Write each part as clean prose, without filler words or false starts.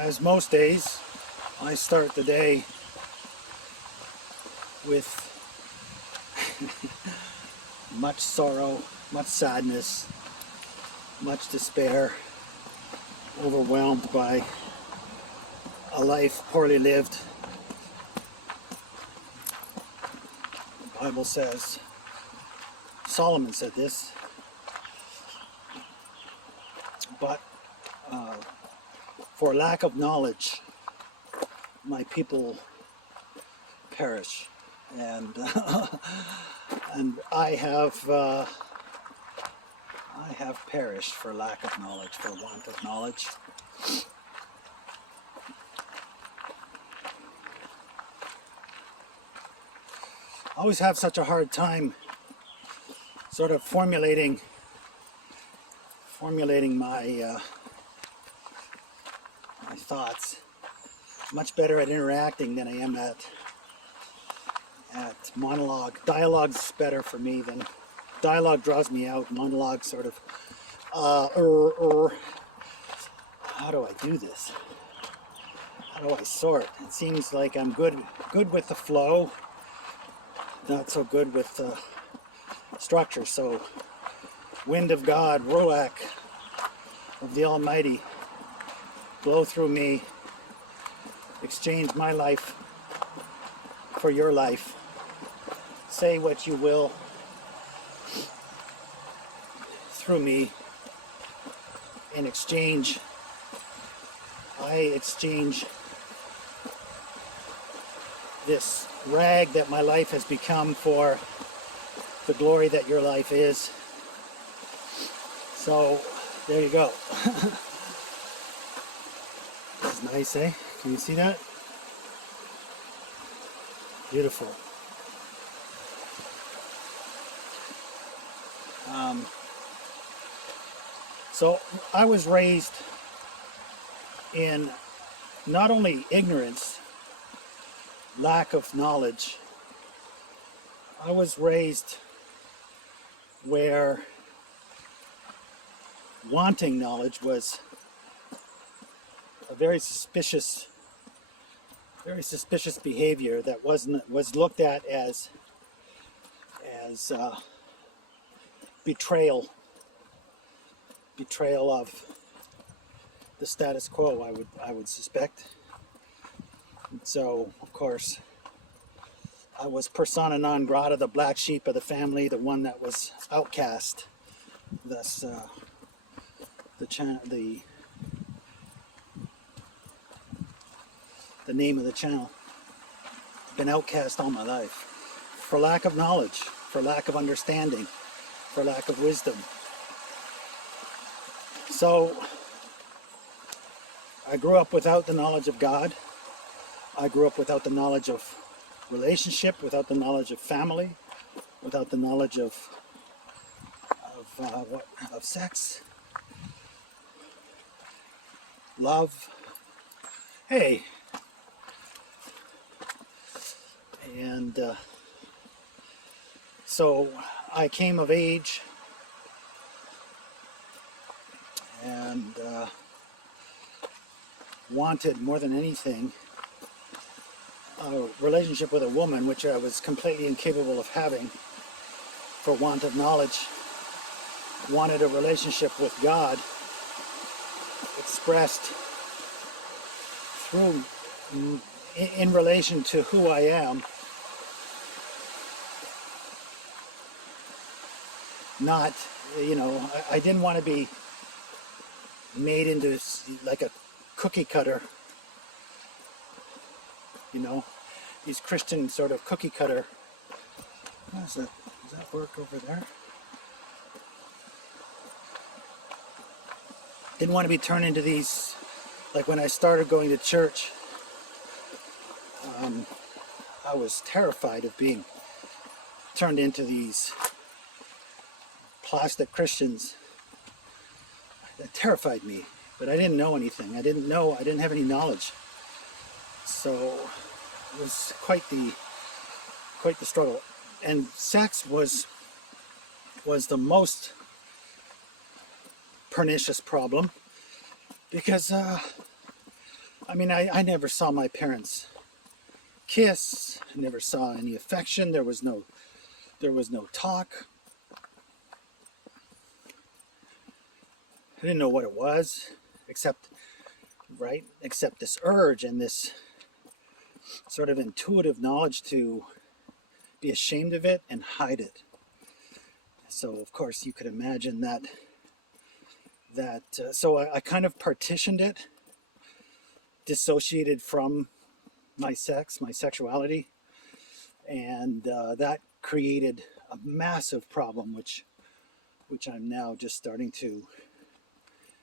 As most days, I start the day with much sorrow, much sadness, much despair, overwhelmed by a life poorly lived. The Bible says, Solomon said this, but for lack of knowledge, my people perish, and and I have perished for lack of knowledge, for want of knowledge. I always have such a hard time sort of formulating my my thoughts. Much better at interacting than I am at monologue. Dialogue's better for me than dialogue draws me out. Monologue sort of how do I do this? How do I sort? It seems like I'm good with the flow, not so good with the structure. So wind of God, Ruach of the Almighty, blow through me, exchange my life for your life. Say what you will through me. In exchange, I exchange this rag that my life has become for the glory that your life is. So there you go. This is nice, eh? Can you see that? Beautiful. So I was raised in not only ignorance, lack of knowledge. I was raised where wanting knowledge was a very suspicious behavior that was looked at as betrayal of the status quo, I would suspect. And so, of course, I was persona non grata, the black sheep of the family, the one that was outcast. Thus, the name of the channel. Been outcast all my life for lack of knowledge, for lack of understanding, for lack of wisdom. So I grew up without the knowledge of God. I grew up without the knowledge of relationship, without the knowledge of family, without the knowledge of sex, love. Hey. And so I came of age and wanted more than anything a relationship with a woman, which I was completely incapable of having for want of knowledge. Wanted a relationship with God expressed through in relation to who I am, not, I didn't want to be made into like a cookie cutter, these Christian sort of cookie cutter. Does that work over there? Didn't want to be turned into these, like when I started going to church, I was terrified of being turned into these plastic Christians. That terrified me, but I didn't know anything. I didn't have any knowledge. So it was quite the struggle. And sex was the most pernicious problem, because I mean, I never saw my parents kiss. I never saw any affection. There was no talk. I didn't know what it was, except this urge and this sort of intuitive knowledge to be ashamed of it and hide it. So of course you could imagine so I kind of partitioned it, dissociated from my sexuality, and that created a massive problem, which I'm now just starting to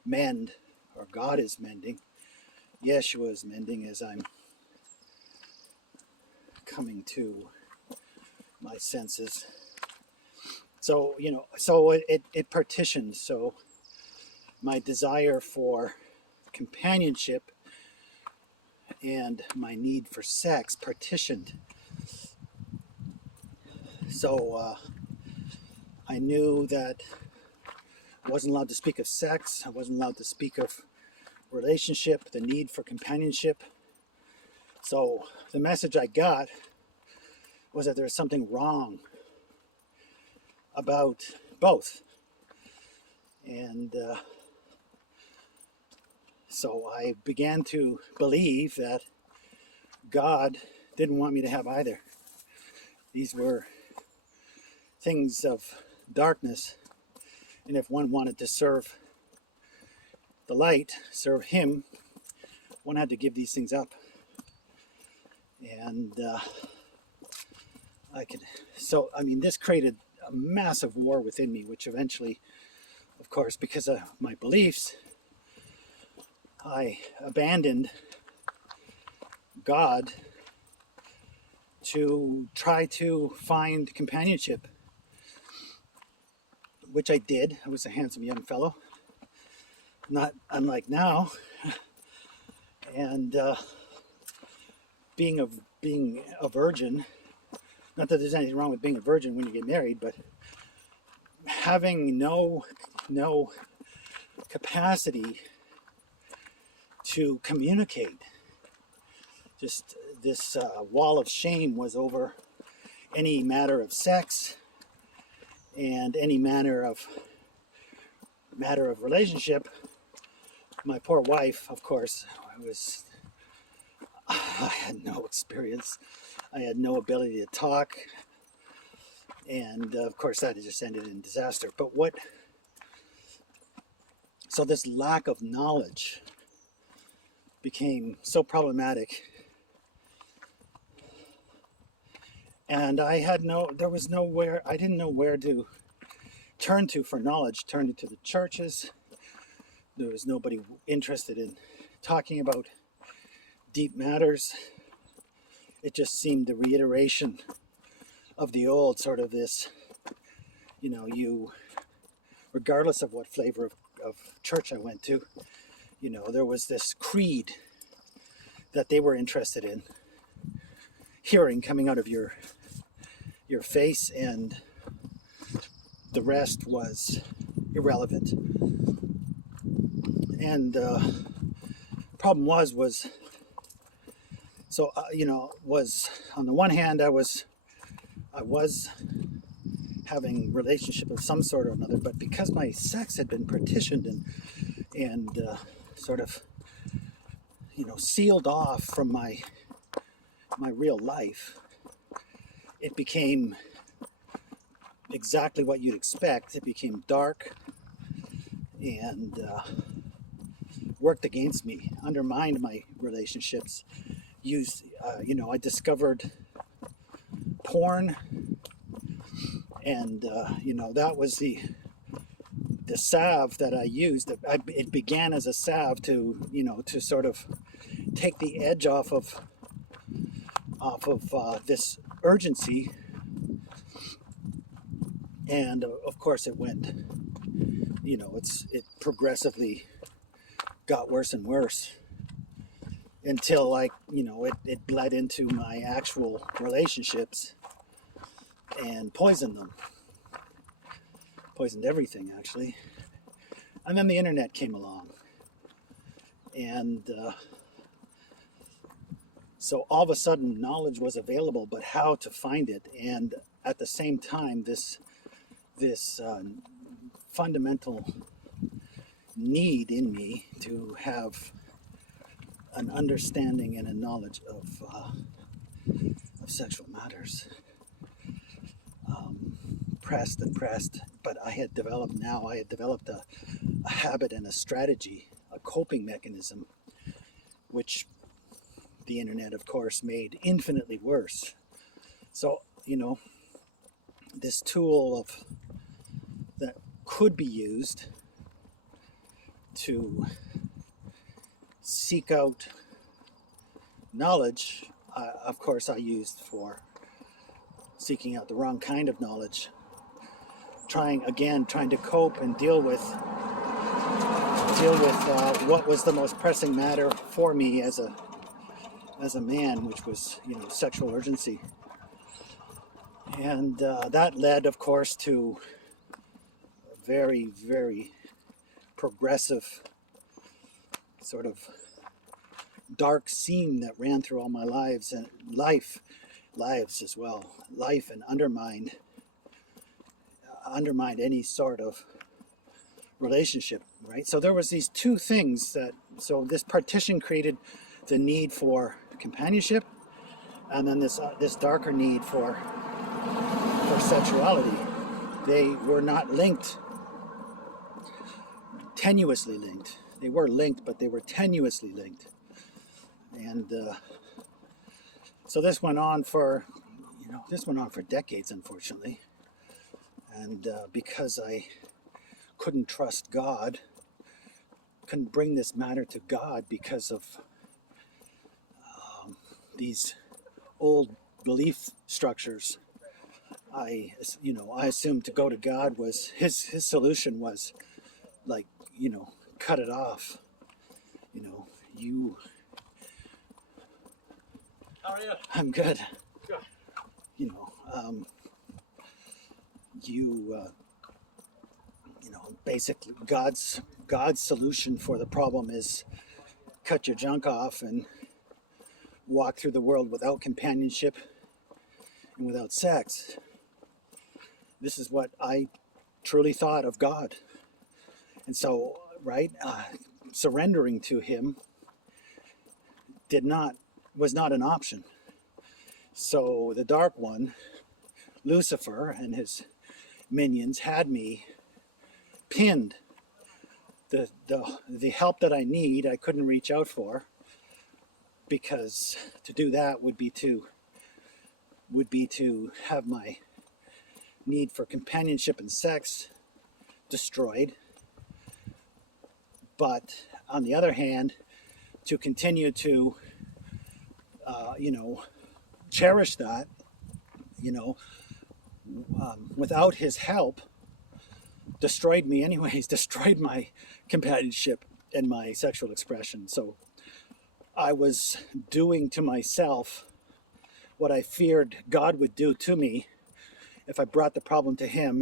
mend, or God is mending. Yeshua is mending as I'm coming to my senses. So it partitioned. So my desire for companionship and my need for sex partitioned. So I knew that I wasn't allowed to speak of sex. I wasn't allowed to speak of relationship, the need for companionship. So the message I got was that there's something wrong about both. And so I began to believe that God didn't want me to have either. These were things of darkness. And if one wanted to serve the light, serve Him, one had to give these things up. And this created a massive war within me, which eventually, of course, because of my beliefs, I abandoned God to try to find companionship, which I did. I was a handsome young fellow, not unlike now, and being a virgin. Not that there's anything wrong with being a virgin when you get married, but having no capacity to communicate. Just this wall of shame was over any matter of sex and any matter of relationship. My poor wife, of course, I had no experience. I had no ability to talk. And of course that just ended in disaster. So this lack of knowledge became so problematic. And I didn't know where to turn to for knowledge. Turned to the churches. There was nobody interested in talking about deep matters. It just seemed the reiteration of the old, sort of this, regardless of what flavor of church I went to, there was this creed that they were interested in hearing coming out of your face, and the rest was irrelevant. And problem was on the one hand I was having relationship of some sort or another, but because my sex had been partitioned and sort of sealed off from my real life, it became exactly what you'd expect. It became dark and worked against me, undermined my relationships. I discovered porn, and that was the salve that I used. It began as a salve to sort of take the edge off of this urgency, and of course it went. It progressively got worse and worse until it bled into my actual relationships and poisoned them. Poisoned everything, actually. And then the internet came along, and So all of a sudden knowledge was available, but how to find it. And at the same time, this fundamental need in me to have an understanding and a knowledge of sexual matters. Pressed and pressed, but I had developed a habit and a strategy, a coping mechanism, which the internet, of course, made infinitely worse. So, this tool that could be used to seek out knowledge, of course, I used for seeking out the wrong kind of knowledge, trying to cope and deal with what was the most pressing matter for me as a man, which was sexual urgency. And that led, of course, to a very, very progressive sort of dark seam that ran through all my lives and lives as well. Life, and undermined any sort of relationship, right? So there was these two things so this partition created the need for companionship, and then this darker need for sexuality. They were not linked, tenuously linked. They were linked, but they were tenuously linked. And so this went on for decades, unfortunately. And because I couldn't trust God, couldn't bring this matter to God because of these old belief structures, I assumed to go to God was his solution was like, cut it off. How are you? I'm good. Good. Basically God's solution for the problem is cut your junk off and walk through the world without companionship and without sex. This is what I truly thought of God. And so, surrendering to him was not an option. So the Dark One, Lucifer, and his minions had me pinned. The help that I need, I couldn't reach out for, because to do that would be to have my need for companionship and sex destroyed. But on the other hand, to continue to cherish that, without his help, destroyed me anyways, destroyed my companionship and my sexual expression. So I was doing to myself what I feared God would do to me if I brought the problem to him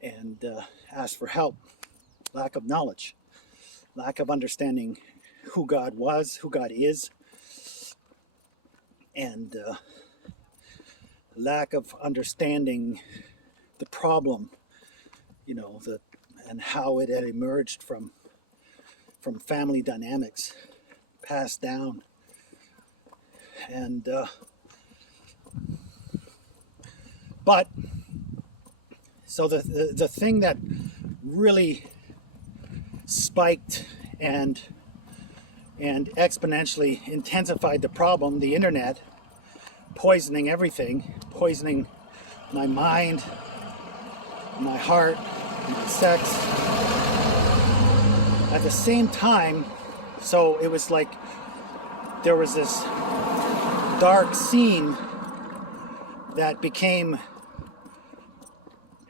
and asked for help. Lack of knowledge, lack of understanding who God was, who God is, and lack of understanding the problem, and how it had emerged from family dynamics, passed down. And but so the thing that really spiked and exponentially intensified the problem, the internet, poisoning everything, poisoning my mind, my heart, my sex. At the same time, so it was like there was this dark scene that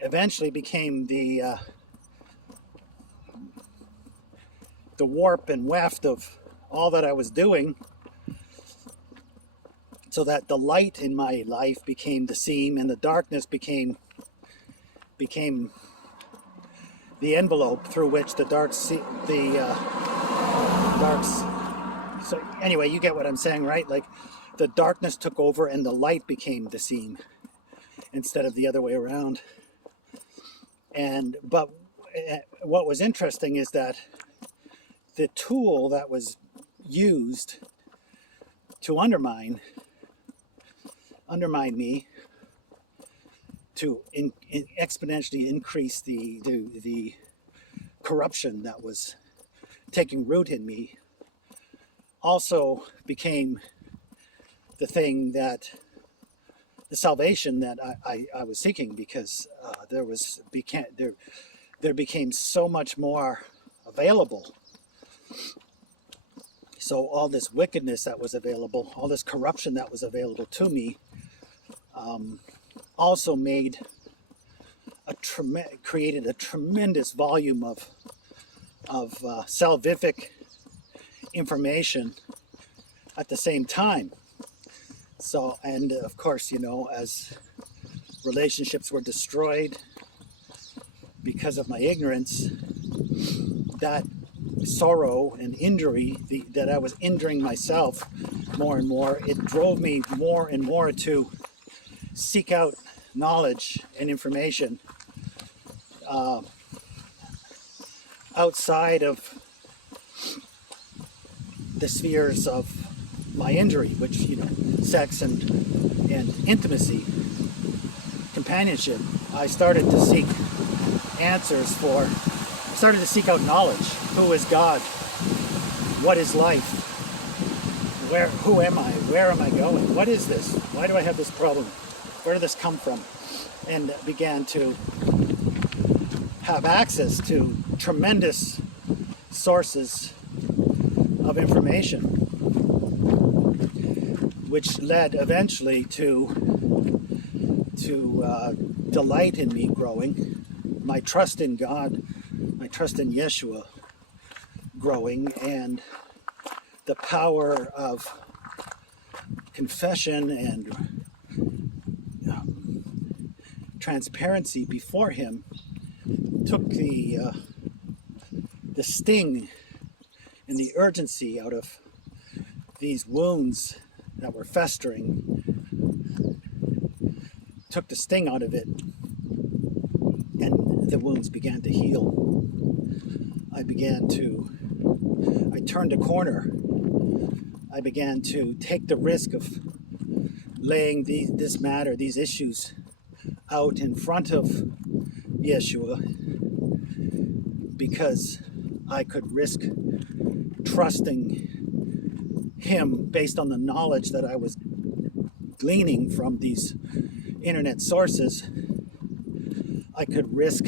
eventually became the warp and weft of all that I was doing, so that the light in my life became the seam and the darkness became the envelope through which the dark So anyway, you get what I'm saying, right? Like the darkness took over and the light became the seam instead of the other way around. But what was interesting is that the tool that was used to undermine me, to exponentially increase the corruption that was taking root in me, also became the thing that the salvation that I was seeking, because there became so much more available. So all this wickedness that was available, all this corruption that was available to me, also created a tremendous volume of salvific information at the same time. So, and of course, you know, as relationships were destroyed because of my ignorance, that sorrow and injury that I was injuring myself more and more, it drove me more and more to seek out knowledge and information outside of the spheres of my injury, which, you know, sex and intimacy, companionship. I started to seek answers I started to seek out knowledge. Who is God? What is life? Who am I? Where am I going? What is this? Why do I have this problem? Where did this come from? And began to have access to tremendous sources of information, which led eventually to delight in me growing, my trust in God, my trust in Yeshua growing, and the power of confession and transparency before Him took the sting and the urgency out of these wounds that were festering, took the sting out of it, and the wounds began to heal. I turned a corner. I began to take the risk of laying these issues out in front of Yeshua, because I could risk trusting Him based on the knowledge that I was gleaning from these internet sources. I could risk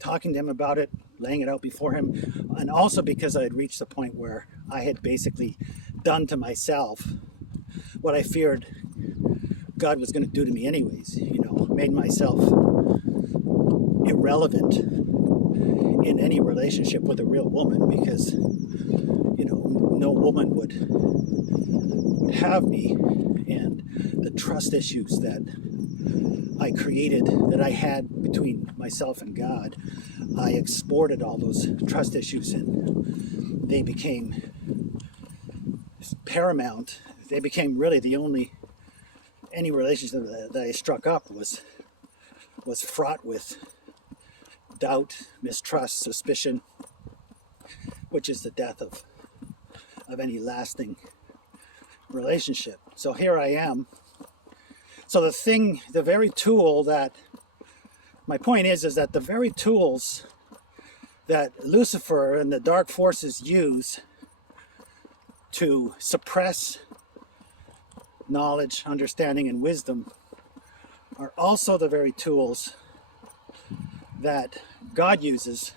talking to Him about it, laying it out before Him, and also because I had reached the point where I had basically done to myself what I feared God was going to do to me anyways. You know, made myself irrelevant in any relationship with a real woman, because, you know, no woman would have me, and the trust issues that I created, that I had between myself and God, I exported all those trust issues, and they became paramount. They became really the only, any relationship that I struck up was fraught with doubt, mistrust, suspicion, which is the death of any lasting relationship. So here I am. So the very tool that, my point is that the very tools that Lucifer and the dark forces use to suppress knowledge, understanding, and wisdom are also the very tools that God uses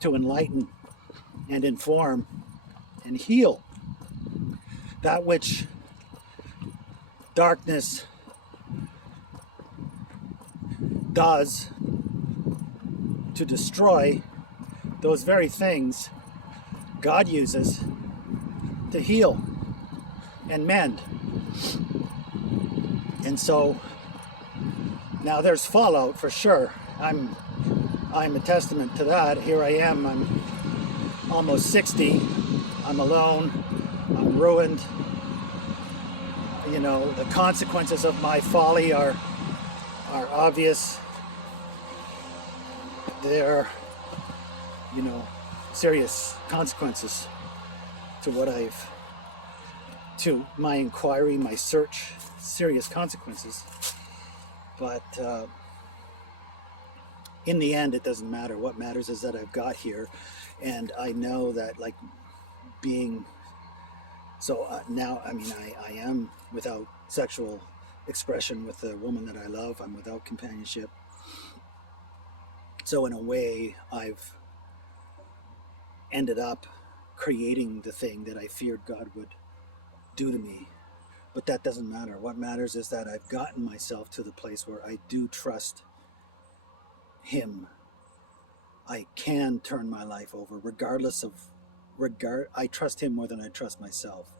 to enlighten and inform and heal that which darkness does to destroy. Those very things God uses to heal and mend. And so now there's fallout for sure. I'm I'm a testament to that. Here I am, I'm almost 60, I'm alone, I'm ruined. You know, the consequences of my folly are obvious. They're, you know, serious consequences to to my inquiry, my search, serious consequences. But in the end, it doesn't matter. What matters is that I've got here, and I know that, like, being so now, I mean, I am without sexual expression with the woman that I love. I'm without companionship. So in a way, I've ended up creating the thing that I feared God would do to me. But that doesn't matter. What matters is that I've gotten myself to the place where I do trust Him. I can turn my life over regardless of I trust Him more than I trust myself.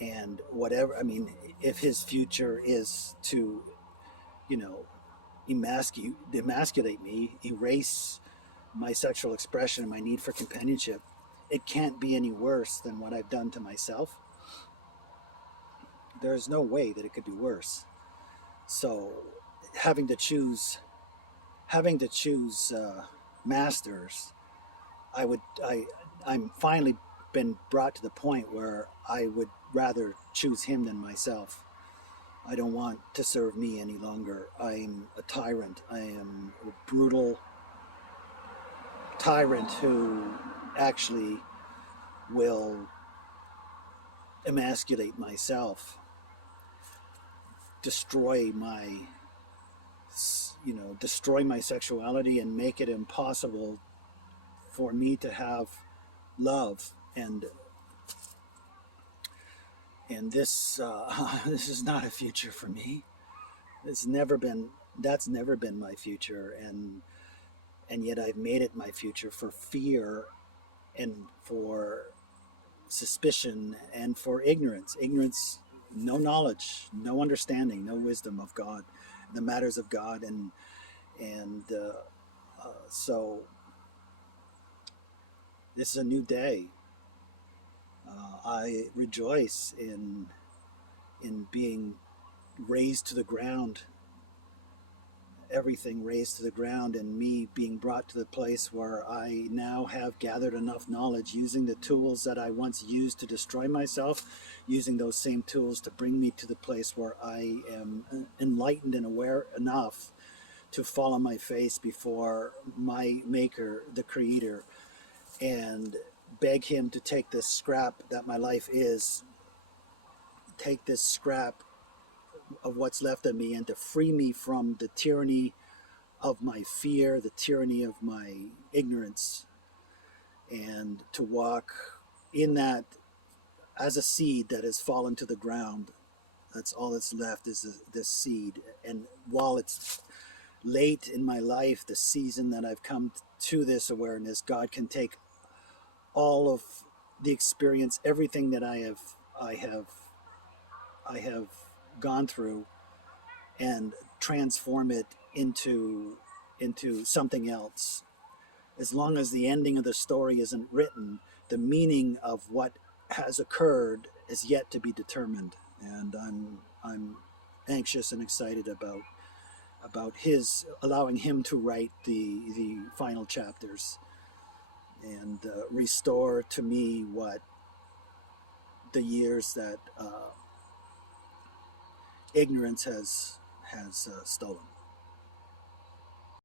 And whatever, I mean, if His future is to, you know, emasculate me, erase my sexual expression and my need for companionship, it can't be any worse than what I've done to myself. There's no way that it could be worse. So having to choose masters, I'm finally been brought to the point where I would rather choose Him than myself. I don't want to serve me any longer. I'm a tyrant. I am a brutal tyrant who actually will emasculate myself, destroy destroy my sexuality and make it impossible for me to have love. And this this is not a future for me. It's never been. That's never been my future, and yet I've made it my future for fear and for suspicion and for ignorance, no knowledge, no understanding, no wisdom of God, the matters of God. And so this is a new day. I rejoice in being razed to the ground, everything razed to the ground, and me being brought to the place where I now have gathered enough knowledge, using the tools that I once used to destroy myself, using those same tools to bring me to the place where I am enlightened and aware enough to fall on my face before my Maker, the Creator, and beg Him to take this scrap that my life is, take this scrap of what's left of me, and to free me from the tyranny of my fear, the tyranny of my ignorance, and to walk in that as a seed that has fallen to the ground. That's all that's left, is this seed. And while it's late in my life, the season that I've come to this awareness, God can take all of the experience, everything that I have gone through, and transform it into something else. As long as the ending of the story isn't written, the meaning of what has occurred is yet to be determined. And I'm anxious and excited about His allowing Him to write the final chapters, and restore to me what the years that ignorance has stolen.